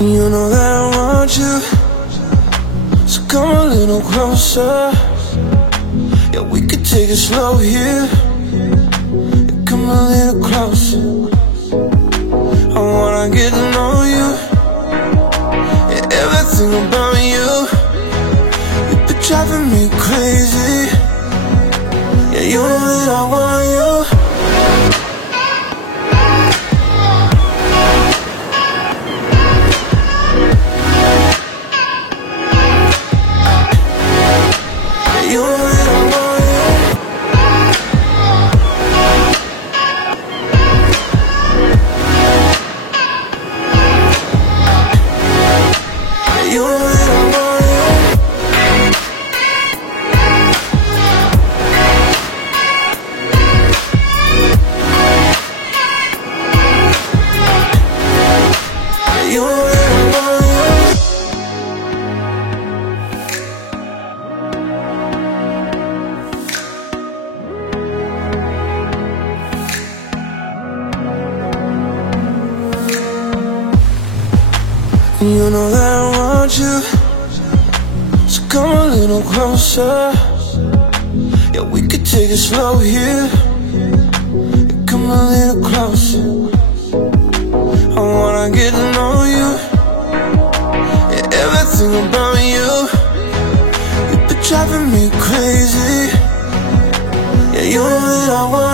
You know that I want you, so come a little closer. Yeah, we could take it slow here. Yeah, come a little closer. I wanna get to know you, yeah, everything about you. You've been driving me crazy. Yeah, you know that I want you. You know that I want you, so come a little closer. Yeah, we could take it slow here. Yeah, come a little closer. I wanna get to know you, yeah, everything about you. You've been driving me crazy. Yeah, you know that I want